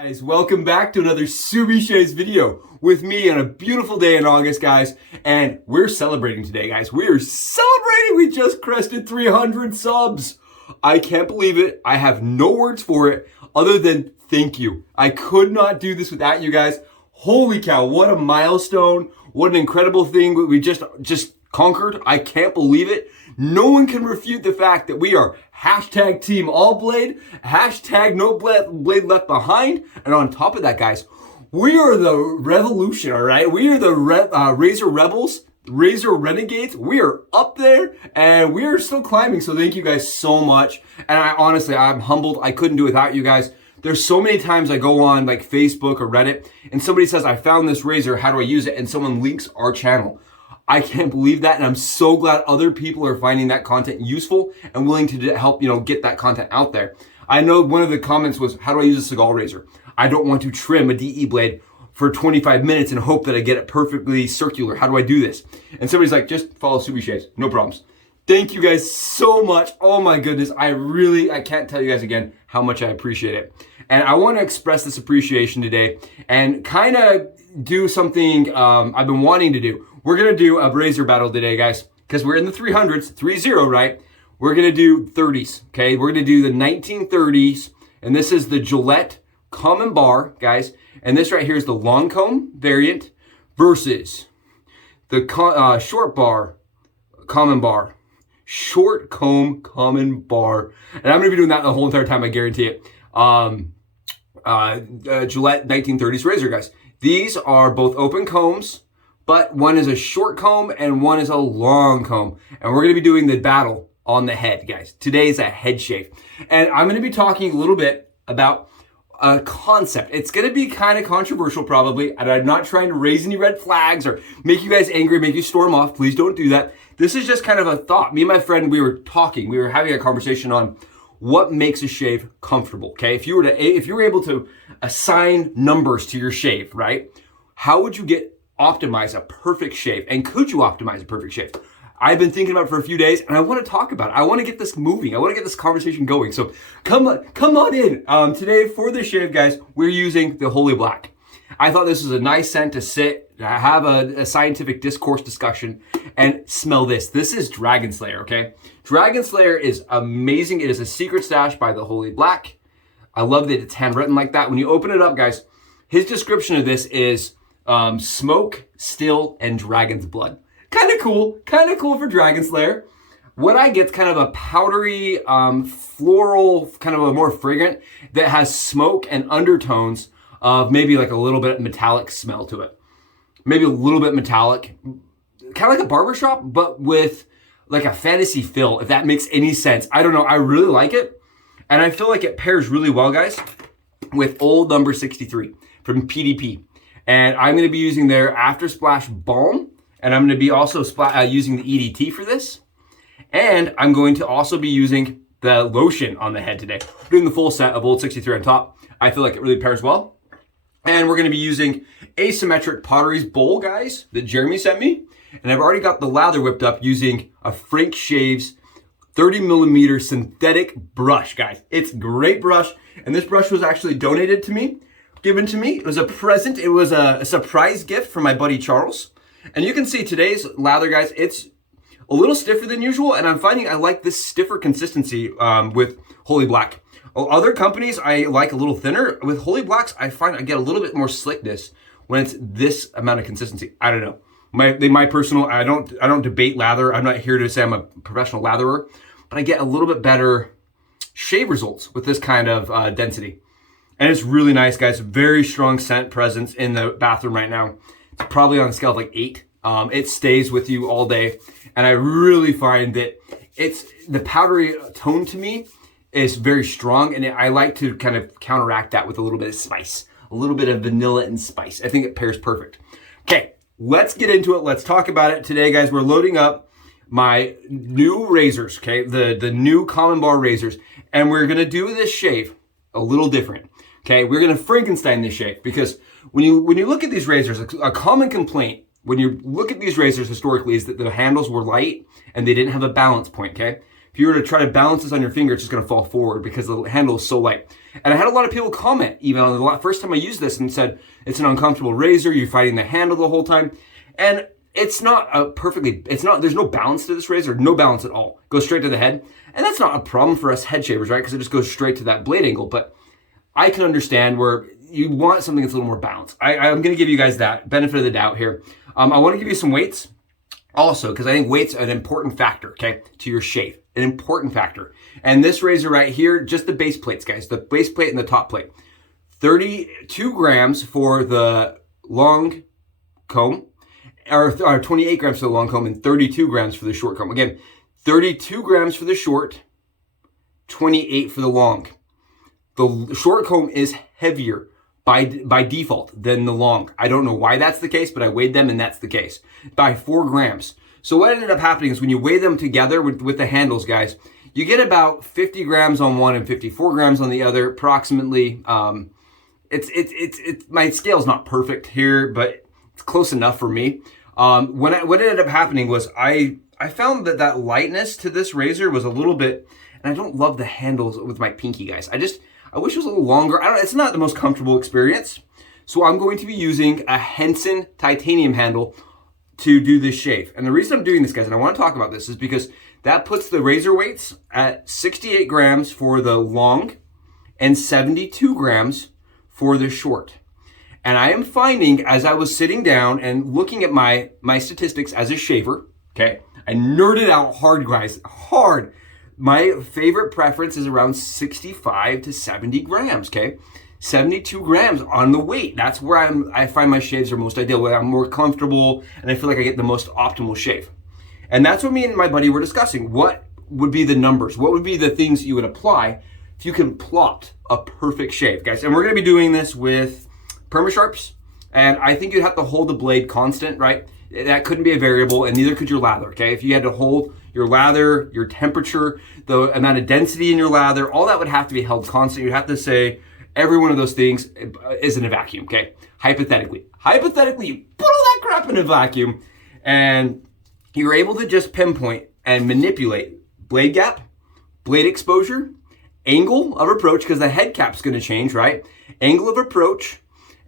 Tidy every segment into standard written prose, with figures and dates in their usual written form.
Guys, welcome back to another SUBIE'S video with me on a beautiful day in August, guys. And we're celebrating today, guys. We are celebrating. We just crested 300 subs. I can't believe it. I have no words for it other than thank you. I could not do this without you guys. Holy cow, what a milestone. What an incredible thing we just conquered. I can't believe it. No one can refute the fact that we are hashtag Team All Blade, hashtag No Blade Left Behind, and on top of that, guys, we are the revolution, all right? We are the Razor Rebels, Razor Renegades. We are up there, and we are still climbing, so thank you guys so much. And I'm humbled. I couldn't do it without you guys. There's so many times I go on like Facebook or Reddit, and somebody says, I found this razor, how do I use it? And someone links our channel. I can't believe that, and I'm so glad other people are finding that content useful and willing to help, get that content out there. I know one of the comments was, how do I use a Seagal razor? I don't want to trim a DE blade for 25 minutes and hope that I get it perfectly circular. How do I do this? And somebody's like, just follow SUBIE'S, no problems. Thank you guys so much. Oh my goodness, I can't tell you guys again how much I appreciate it. And I want to express this appreciation today and kind of do something I've been wanting to do. We're going to do a razor battle today, guys, because we're in the 300s, 3-0, right? We're going to do 30s, okay? We're going to do the 1930s, and this is the Gillette Common Bar, guys, and this right here is the long comb variant versus the short bar, common bar, short comb common bar, and I'm going to be doing that the whole entire time, I guarantee it. Gillette 1930s razor, guys. These are both open combs, but one is a short comb and one is a long comb. And we're going to be doing the battle on the head, guys. Today is a head shave. And I'm going to be talking a little bit about a concept. It's going to be kind of controversial probably, and I'm not trying to raise any red flags or make you guys angry, make you storm off. Please don't do that. This is just kind of a thought. Me and my friend, we were having a conversation on what makes a shave comfortable, okay? If you were able to assign numbers to your shave, right? How would you optimize a perfect shave? And could you optimize a perfect shave? I've been thinking about it for a few days, and I want to talk about it. I want to get this moving. I want to get this conversation going. So come on in. Today for the shave, guys, we're using the Holy Black. I thought this was a nice scent to sit, have a scientific discourse discussion, and smell this. This is Dragon Slayer, okay? Dragon Slayer is amazing. It is a secret stash by the Holy Black. I love that it's handwritten like that. When you open it up, guys, his description of this is smoke, still, and dragon's blood. Kind of cool for Dragon Slayer. What I get is kind of a powdery, floral, kind of a more fragrant that has smoke and undertones of maybe like a little bit metallic smell to it. Maybe a little bit metallic, kind of like a barbershop, but with like a fantasy feel, if that makes any sense. I don't know, I really like it. And I feel like it pairs really well, guys, with old number 63 from PDP. And I'm going to be using their After Splash Balm. And I'm going to be also using the EDT for this. And I'm going to also be using the lotion on the head today. Doing the full set of old 63 on top. I feel like it really pairs well. And we're going to be using Asymmetric Potteries Bowl, guys, that Jeremy sent me. And I've already got the lather whipped up using a Frank Shaves 30mm synthetic brush, guys. It's a great brush. And this brush was actually donated to me, given to me. It was a present. It was a surprise gift from my buddy Charles. And you can see today's lather, guys, it's a little stiffer than usual. And I'm finding I like this stiffer consistency with Holy Black. Other companies, I like a little thinner. With Holy Blacks, I find I get a little bit more slickness when it's this amount of consistency. I don't know. My personal, I don't debate lather. I'm not here to say I'm a professional latherer, but I get a little bit better shave results with this kind of density. And it's really nice, guys. Very strong scent presence in the bathroom right now. It's probably on a scale of like 8. It stays with you all day. And I really find that the powdery tone to me is very strong. And I like to kind of counteract that with a little bit of spice, a little bit of vanilla and spice. I think it pairs perfect. Okay, let's get into it. Let's talk about it today, guys. We're loading up my new razors, okay? The new Common Bar razors. And we're going to do this shave a little different. Okay, we're going to Frankenstein this shave because when you look at these razors, a common complaint when you look at these razors historically is that the handles were light and they didn't have a balance point, okay? If you were to try to balance this on your finger, it's just going to fall forward because the handle is so light. And I had a lot of people comment even on the first time I used this and said, it's an uncomfortable razor. You're fighting the handle the whole time. And it's not there's no balance to this razor, no balance at all. It goes straight to the head. And that's not a problem for us head shavers, right? Because it just goes straight to that blade angle. But I can understand where you want something that's a little more balanced. I'm going to give you guys that benefit of the doubt here. I want to give you some weights also, because I think weight's an important factor, okay, to your shave. An important factor. And this razor right here, just the base plates, guys, the base plate and the top plate. 32 grams for the long comb, or 28 grams for the long comb and 32 grams for the short comb. Again, 32 grams for the short, 28 for the long. The short comb is heavier by default than the long. I don't know why that's the case, but I weighed them and that's the case. By 4 grams. So what ended up happening is when you weigh them together with the handles, guys, you get about 50 grams on one and 54 grams on the other, approximately. My scale's not perfect here, but it's close enough for me. What ended up happening was I found that lightness to this razor was a little bit, and I don't love the handles with my pinky, guys. I wish it was a little longer. It's not the most comfortable experience. So I'm going to be using a Henson titanium handle to do this shave. And the reason I'm doing this, guys, and I want to talk about this, is because that puts the razor weights at 68 grams for the long and 72 grams for the short. And I am finding, as I was sitting down and looking at my statistics as a shaver, okay, I nerded out hard, guys, hard. My favorite preference is around 65 to 70 grams, okay? 72 grams on the weight. That's where I find my shaves are most ideal, where I'm more comfortable and I feel like I get the most optimal shave. And that's what me and my buddy were discussing. What would be the numbers? What would be the things you would apply if you can plot a perfect shave, guys? And we're gonna be doing this with Permasharps. And I think you'd have to hold the blade constant, right? That couldn't be a variable, and neither could your lather, okay? If you had to hold your lather, your temperature, the amount of density in your lather, all that would have to be held constant. You'd have to say every one of those things is in a vacuum, okay? Hypothetically, you put all that crap in a vacuum, and you're able to just pinpoint and manipulate blade gap, blade exposure, angle of approach, because the head cap's gonna change, right? Angle of approach,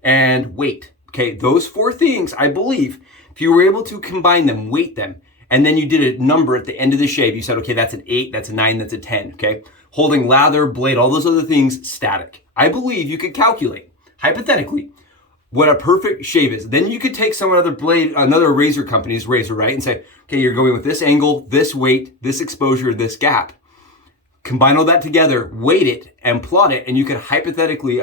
and weight, okay? Those 4 things, I believe, if you were able to combine them, weight them, and then you did a number at the end of the shave, you said, okay, that's an 8, that's a 9, that's a 10, okay? Holding lather, blade, all those other things static. I believe you could calculate, hypothetically, what a perfect shave is. Then you could take some another razor company's razor, right? And say, okay, you're going with this angle, this weight, this exposure, this gap. Combine all that together, weight it, and plot it, and you could hypothetically,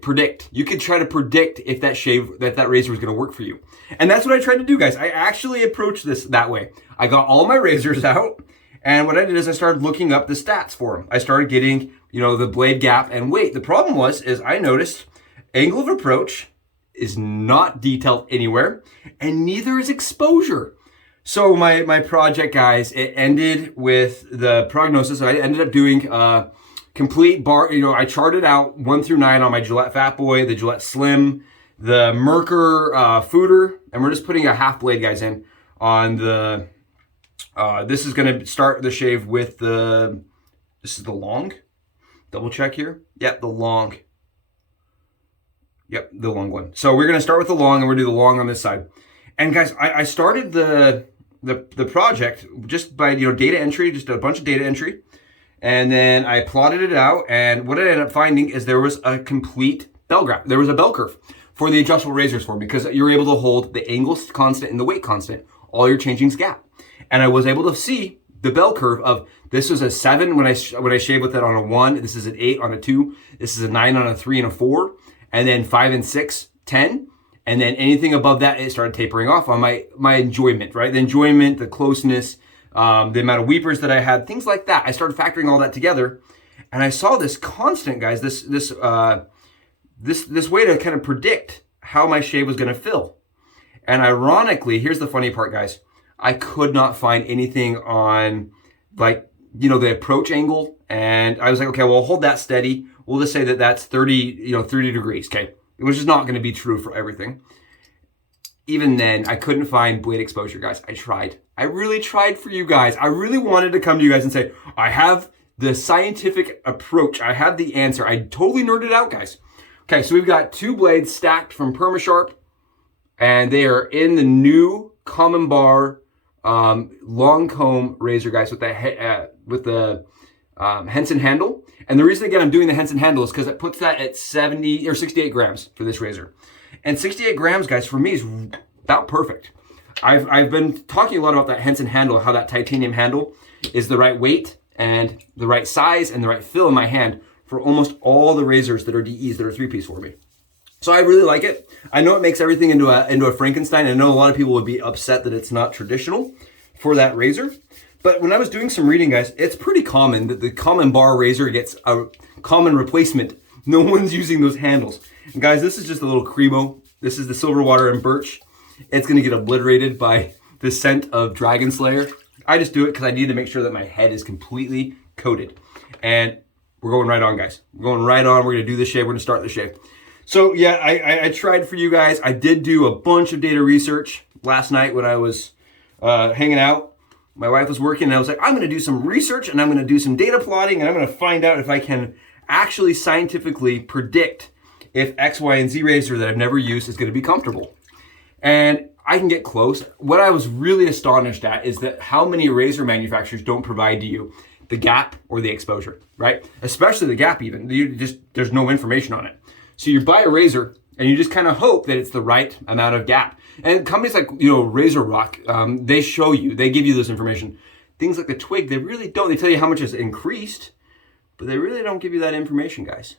predict. You could try to predict if that razor was going to work for you. And that's what I tried to do, guys. I actually approached this that way. I got all my razors out, and what I did is I started looking up the stats for them. I started getting, the blade gap and weight. The problem is I noticed angle of approach is not detailed anywhere, and neither is exposure. So my project, guys, it ended with the prognosis. I ended up doing complete bar, I charted out 1 through 9 on my Gillette Fat Boy, the Gillette Slim, the Merker Fooder, and we're just putting a half blade, guys, in on the, this is gonna start the shave with this is the long, double check here. Yep, the long. Yep, the long one. So we're gonna start with the long, and we're gonna do the long on this side. And guys, I started the project just by, data entry, just a bunch of data entry. And then I plotted it out, and what I ended up finding is there was a complete bell graph. There was a bell curve for the adjustable razors for me, because you're able to hold the angle constant and the weight constant. All you're changing is gap. And I was able to see the bell curve of, this was a 7 when I shave with it on a 1. This is an 8 on a 2. This is a 9 on a 3 and a 4. And then 5 and 6, 10. And then anything above that, it started tapering off on my enjoyment, right? The enjoyment, the closeness, the amount of weepers that I had, things like that. I started factoring all that together, and I saw this constant, guys, this way to kind of predict how my shave was going to fill. And ironically, here's the funny part, guys. I could not find anything on, the approach angle, and I was like, okay, well, I'll hold that steady. We'll just say that that's 30 degrees, okay? Which is not going to be true for everything. even then, I couldn't find blade exposure, guys. I tried. I really tried for you guys. I really wanted to come to you guys and say, I have the scientific approach. I have the answer. I totally nerded out, guys. Okay, so we've got 2 blades stacked from Permasharp, and they are in the new common bar long comb razor, guys, with the Henson handle. And the reason, again, I'm doing the Henson handle is because it puts that at 70 or 68 grams for this razor. And 68 grams, guys, for me is about perfect. I've been talking a lot about that Henson handle, how that titanium handle is the right weight and the right size and the right fill in my hand for almost all the razors that are DEs that are 3-piece for me. So I really like it. I know it makes everything into a Frankenstein. I know a lot of people would be upset that it's not traditional for that razor. But when I was doing some reading, guys, it's pretty common that the common bar razor gets a common replacement. No one's using those handles. And guys, this is just a little Cremo. This is the silver water and birch. It's gonna get obliterated by the scent of Dragon Slayer. I just do it because I need to make sure that my head is completely coated. And we're going right on, guys. We're going right on. We're gonna do the shave. We're gonna start the shave. So yeah, I tried for you guys. I did do a bunch of data research last night when I was hanging out. My wife was working and I was like, I'm gonna do some research and I'm gonna do some data plotting and I'm gonna find out if I can actually scientifically predict if X, Y, and Z razor that I've never used is gonna be comfortable. And I can get close. What I was really astonished at is that how many razor manufacturers don't provide to you the gap or the exposure, right? Especially the gap even. There's no information on it. So you buy a razor and you just kind of hope that it's the right amount of gap. And companies like, Razor Rock, they show you, they give you this information. Things like the Twig, they really don't. They tell you how much is increased, but they really don't give you that information, guys.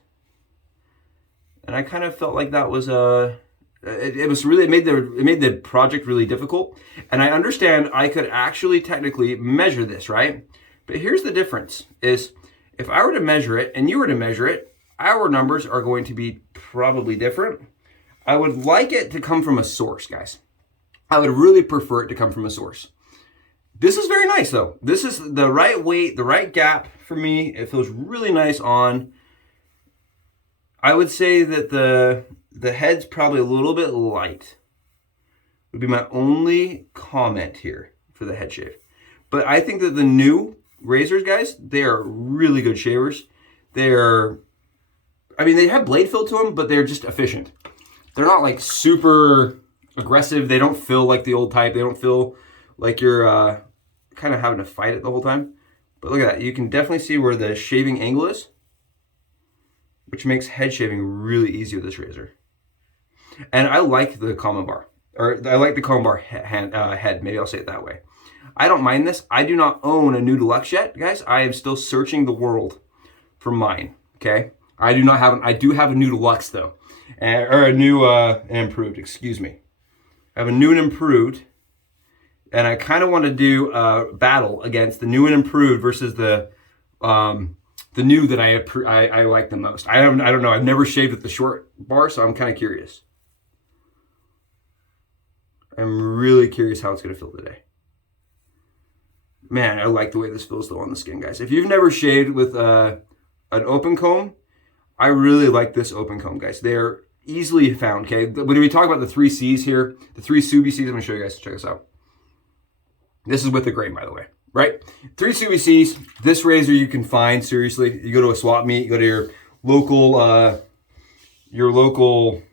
And I kind of felt like that was it made the project really difficult. And I understand I could actually technically measure this, right? But here's the difference is if I were to measure it and you were to measure it, our numbers are going to be probably different. I would like it to come from a source, guys. I would really prefer it to come from a source. This is very nice though. This is the right weight, the right gap for me. It feels really nice on. I would say that the head's probably a little bit light. Would be my only comment here for the head shave. But I think that the new razors, guys, they are really good shavers. They have blade fill to them, but they're just efficient. They're not like super aggressive. They don't feel like the old type. They don't feel like you're kind of having to fight it the whole time. But look at that. You can definitely see where the shaving angle is, which makes head shaving really easy with this razor. And I like the common bar, or I like the common bar head. Maybe I'll say it that way. I don't mind this. I do not own a new deluxe yet, guys. I am still searching the world for mine, okay? I do have a new deluxe though. Or a new improved, excuse me. I have a new and improved, and I kind of want to do a battle against the new and improved versus the new that I like the most. I don't know. I've never shaved with the short bar, so I'm kind of curious. I'm really curious how it's going to feel today. Man, I like the way this feels though on the skin, guys. If you've never shaved with an open comb, I really like this open comb, guys. They're easily found, okay? When we talk about the 3 C's here, the 3 SUBIE'S, I'm gonna show you guys, check this out. This is with the grain, by the way, right? 3 SUBIE'S, this razor you can find, seriously. You go to a swap meet, you go to your local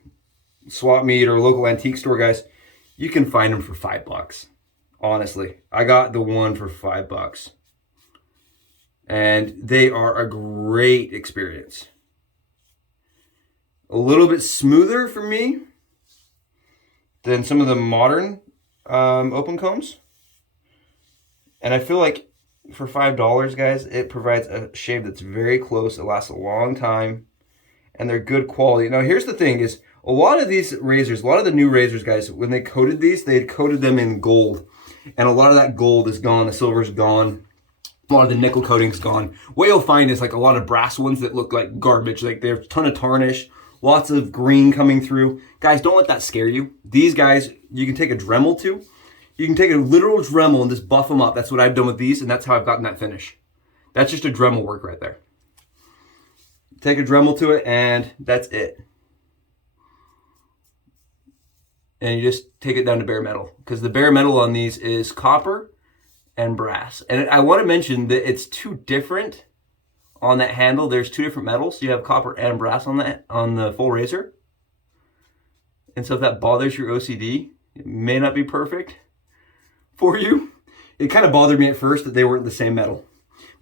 swap meet or local antique store, guys, you can find them for $5. Honestly, I got the one for $5. And they are a great experience. A little bit smoother for me than some of the modern open combs. And I feel like for $5, guys, it provides a shave that's very close. It lasts a long time. And they're good quality. Now, here's the thing is, a lot of these razors, a lot of the new razors, guys, when they coated these, they coated them in gold. And a lot of that gold is gone. The silver's gone. A lot of the nickel coating's gone. What you'll find is like a lot of brass ones that look like garbage. Like there's a ton of tarnish. Lots of green coming through. Guys, don't let that scare you. These guys, you can take a Dremel to. You can take a literal Dremel and just buff them up. That's what I've done with these, and that's how I've gotten that finish. That's just a Dremel work right there. Take a Dremel to it, and that's it. and you just take it down to bare metal, because the bare metal on these is copper and brass. And I want to mention that it's two different on that handle. There's two different metals. You have copper and brass on that, on the full razor. And so if that bothers your OCD, it may not be perfect for you. It kind of bothered me at first that they weren't the same metal.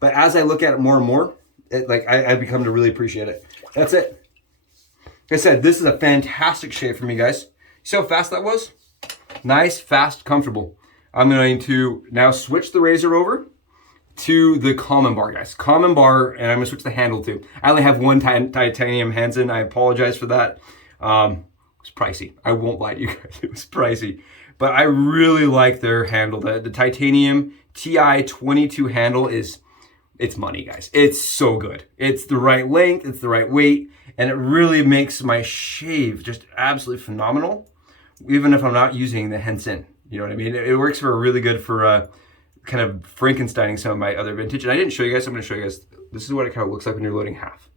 But as I look at it more and more, I've become to really appreciate it. That's it. Like I said, this is a fantastic shave for me, guys. See how fast that was? Nice, fast, comfortable. I'm going to now switch the razor over to the common bar, guys. Common bar, and I'm going to switch the handle too. I only have one titanium Hansen. I apologize for that. It was pricey. I won't lie to you guys. It was pricey. But I really like their handle. The titanium TI-22 handle is, it's money, guys. It's so good. It's the right length, it's the right weight, and it really makes my shave just absolutely phenomenal, even if I'm not using the Hansen. You know what I mean? It works for really good for kind of Frankensteining some of my other vintage. And I didn't show you guys, I'm gonna show you guys. This is what it kind of looks like when you're loading half.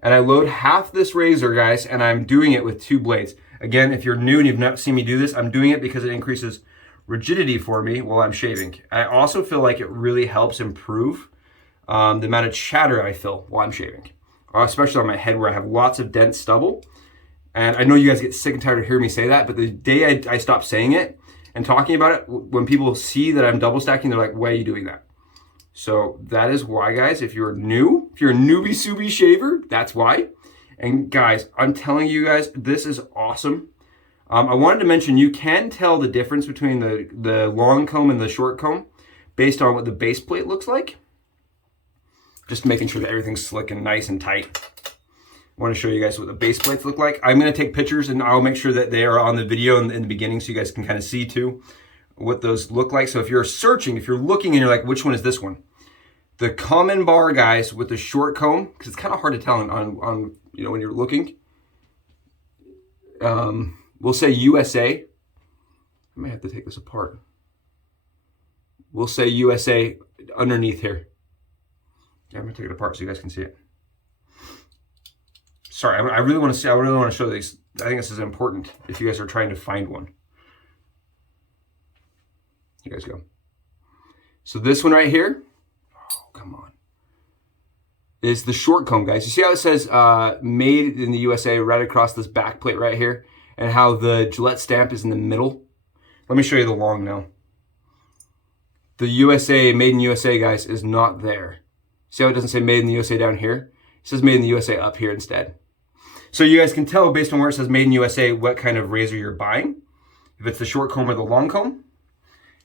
And I load half this razor, guys, and I'm doing it with 2 blades. Again, if you're new and you've not seen me do this, I'm doing it because it increases rigidity for me while I'm shaving. I also feel like it really helps improve the amount of chatter I feel while I'm shaving, especially on my head where I have lots of dense stubble. And I know you guys get sick and tired of hearing me say that, but the day I stop saying it and talking about it, when people see that I'm double stacking, they're like, why are you doing that? So that is why, guys, if you're new, if you're a newbie Subi shaver, that's why. And guys, I'm telling you guys, this is awesome. I wanted to mention, you can tell the difference between the long comb and the short comb based on what the base plate looks like. Just making sure that everything's slick and nice and tight. I want to show you guys what the base plates look like. I'm going to take pictures and I'll make sure that they are on the video in the beginning so you guys can kind of see too what those look like. So if you're searching, if you're looking and you're like, which one is this one? The common bar, guys, with the short comb, because it's kind of hard to tell on you know, when you're looking. We'll say USA. I might have to take this apart. We'll say USA underneath here. Yeah, I'm gonna take it apart so you guys can see it. Sorry, I really want to see. I really want to show these. I think this is important if you guys are trying to find one. Here you guys go. So this one right here. Oh, come on. Is the short comb, guys. You see how it says made in the USA right across this back plate right here, and how the Gillette stamp is in the middle? Let me show you the long now. The USA, made in USA, guys, is not there. See how it doesn't say made in the USA down here? It says made in the USA up here instead. So you guys can tell based on where it says made in USA what kind of razor you're buying, if it's the short comb or the long comb.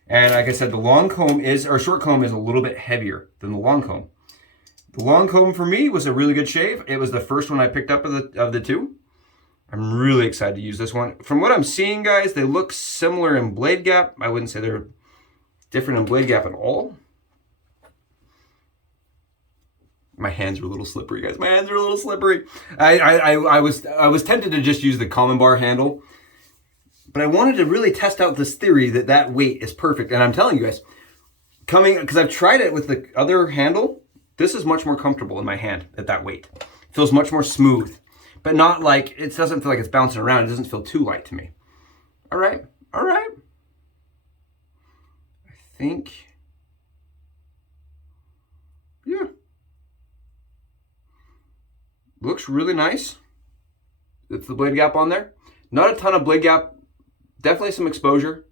And like I said, the long comb is, or short comb is a little bit heavier than the long comb. The long comb for me was a really good shave. It was the first one I picked up of the two. I'm really excited to use this one. From what I'm seeing, guys, they look similar in blade gap. I wouldn't say they're different in blade gap at all. My hands are a little slippery, guys. My hands are a little slippery. I was tempted to just use the common bar handle, but I wanted to really test out this theory that weight is perfect. And I'm telling you guys, because I've tried it with the other handle, this is much more comfortable in my hand at that weight. It feels much more smooth, but not like, it doesn't feel like it's bouncing around. It doesn't feel too light to me. All right, all right. I think, yeah. Looks really nice. It's the blade gap on there. Not a ton of blade gap. Definitely some exposure.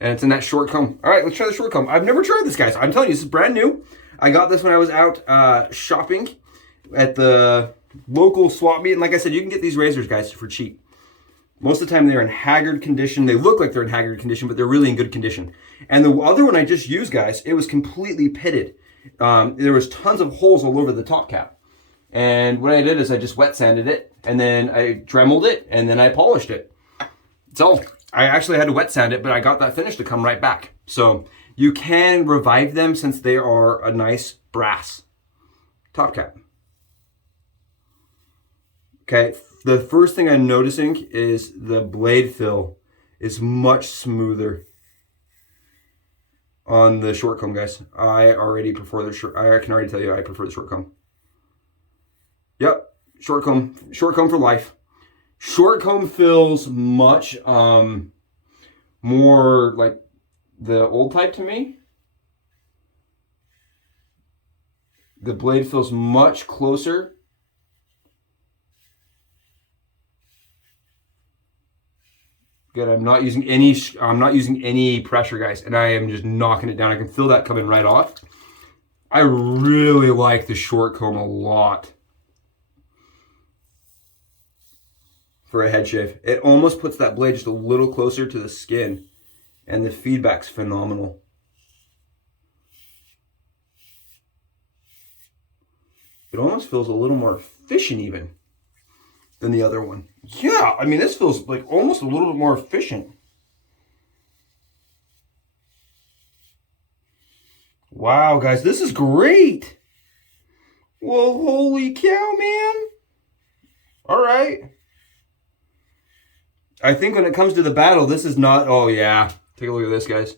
And it's in that short comb. All right, let's try the short comb. I've never tried this, guys. I'm telling you, this is brand new. I got this when I was out shopping at the local swap meet. And like I said, you can get these razors, guys, for cheap. Most of the time, they're in haggard condition. They look like they're in haggard condition, but they're really in good condition. And the other one I just used, guys, it was completely pitted. There was tons of holes all over the top cap. And what I did is I just wet sanded it, and then I dremeled it, and then I polished it. So I actually had to wet sand it, but I got that finish to come right back. So you can revive them since they are a nice brass top cap. Okay, the first thing I'm noticing is the blade fill is much smoother on the short comb, guys. I already prefer the short. I can already tell you I prefer the short comb. Yep, short comb for life. Short comb feels much more like the old type to me. The blade feels much closer. Good. I'm not using any pressure, guys, and I am just knocking it down. I can feel that coming right off. I really like the short comb a lot for a head shave. It almost puts that blade just a little closer to the skin, and the feedback's phenomenal. It almost feels a little more efficient even than the other one. Yeah, I mean, this feels like almost a little bit more efficient. Wow, guys, this is great. Well, holy cow, man. All right. I think when it comes to the battle, this is not, oh yeah. Take a look at this, guys.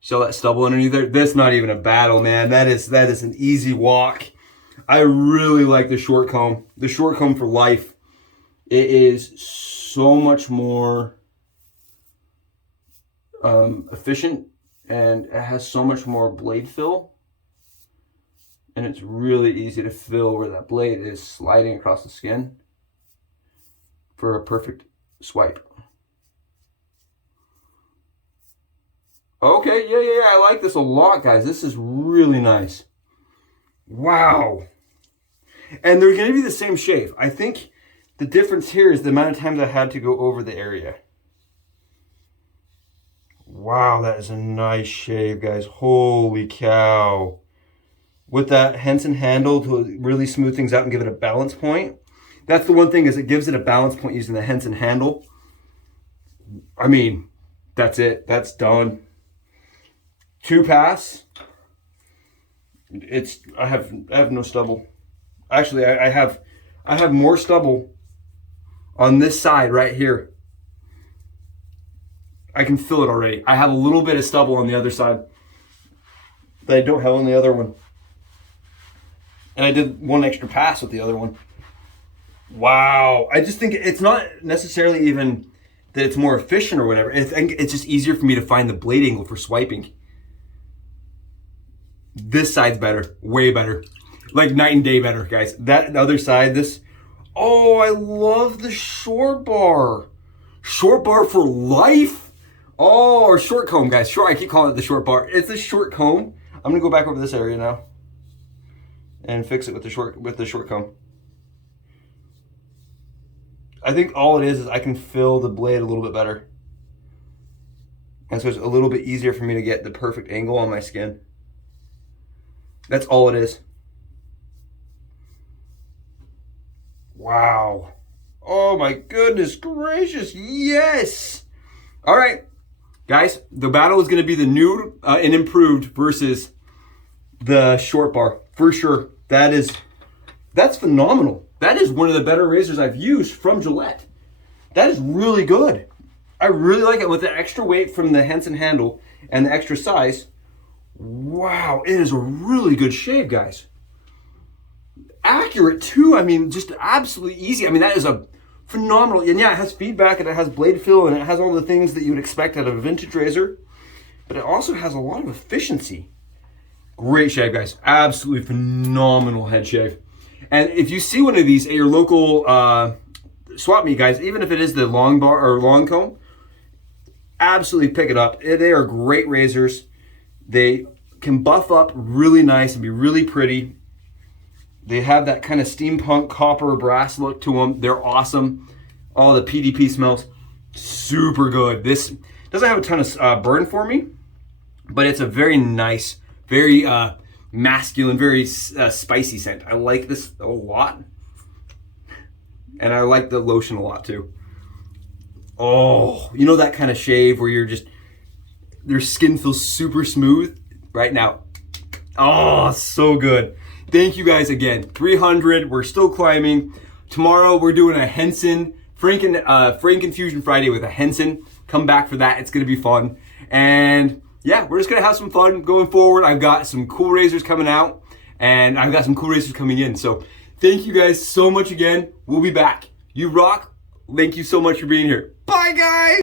See all that stubble underneath there? That's not even a battle, man. That is an easy walk. I really like the short comb. The short comb for life. It is so much more efficient, and it has so much more blade fill. And it's really easy to feel where that blade is sliding across the skin for a perfect swipe. Okay, yeah, I like this a lot, guys. This is really nice. Wow. And they're going to be the same shave. I think the difference here is the amount of times I had to go over the area. Wow, that is a nice shave, guys. Holy cow. With that Henson handle to really smooth things out and give it a balance point. That's the one thing, is it gives it a balance point using the Henson handle. I mean, that's it. That's done. 2 pass. I have no stubble. Actually, I have more stubble on this side right here. I can feel it already. I have a little bit of stubble on the other side that I don't have on the other one. And I did 1 extra pass with the other one. Wow. I just think it's not necessarily even that it's more efficient or whatever. It's just easier for me to find the blade angle for swiping. This side's better, way better. Like night and day better, guys. That other side, oh, I love the short bar. Short bar for life. Oh, or short comb, guys. I keep calling it the short bar. It's a short comb. I'm gonna go back over this area now and fix it with the short comb. I think all it is I can feel the blade a little bit better. And so it's a little bit easier for me to get the perfect angle on my skin. That's all it is. Wow. Oh my goodness gracious, yes! All right, guys, the battle is gonna be the new and improved versus the short bar, for sure. That's phenomenal. That is one of the better razors I've used from Gillette. That is really good. I really like it with the extra weight from the Henson handle and the extra size. Wow, it is a really good shave, guys. Accurate too. I mean, just absolutely easy. I mean, that is a phenomenal, and yeah, it has feedback and it has blade fill and it has all the things that you would expect out of a vintage razor, but it also has a lot of efficiency. Great shave, guys. Absolutely phenomenal head shave. And if you see one of these at your local swap meet, guys, even if it is the long bar or long comb, absolutely pick it up. They are great razors. They can buff up really nice and be really pretty. They have that kind of steampunk copper brass look to them. They're awesome. All the PDP smells super good. This doesn't have a ton of burn for me, but it's a very nice, very masculine, very spicy scent. I like this a lot. And I like the lotion a lot too. Oh, you know that kind of shave where their skin feels super smooth right now. Oh, so good. Thank you guys again. 300, we're still climbing. Tomorrow we're doing a Henson, Frank-Infusion Friday with a Henson. Come back for that, it's gonna be fun. And yeah, we're just gonna have some fun going forward. I've got some cool razors coming out and I've got some cool razors coming in. So thank you guys so much again. We'll be back. You rock. Thank you so much for being here. Bye, guys.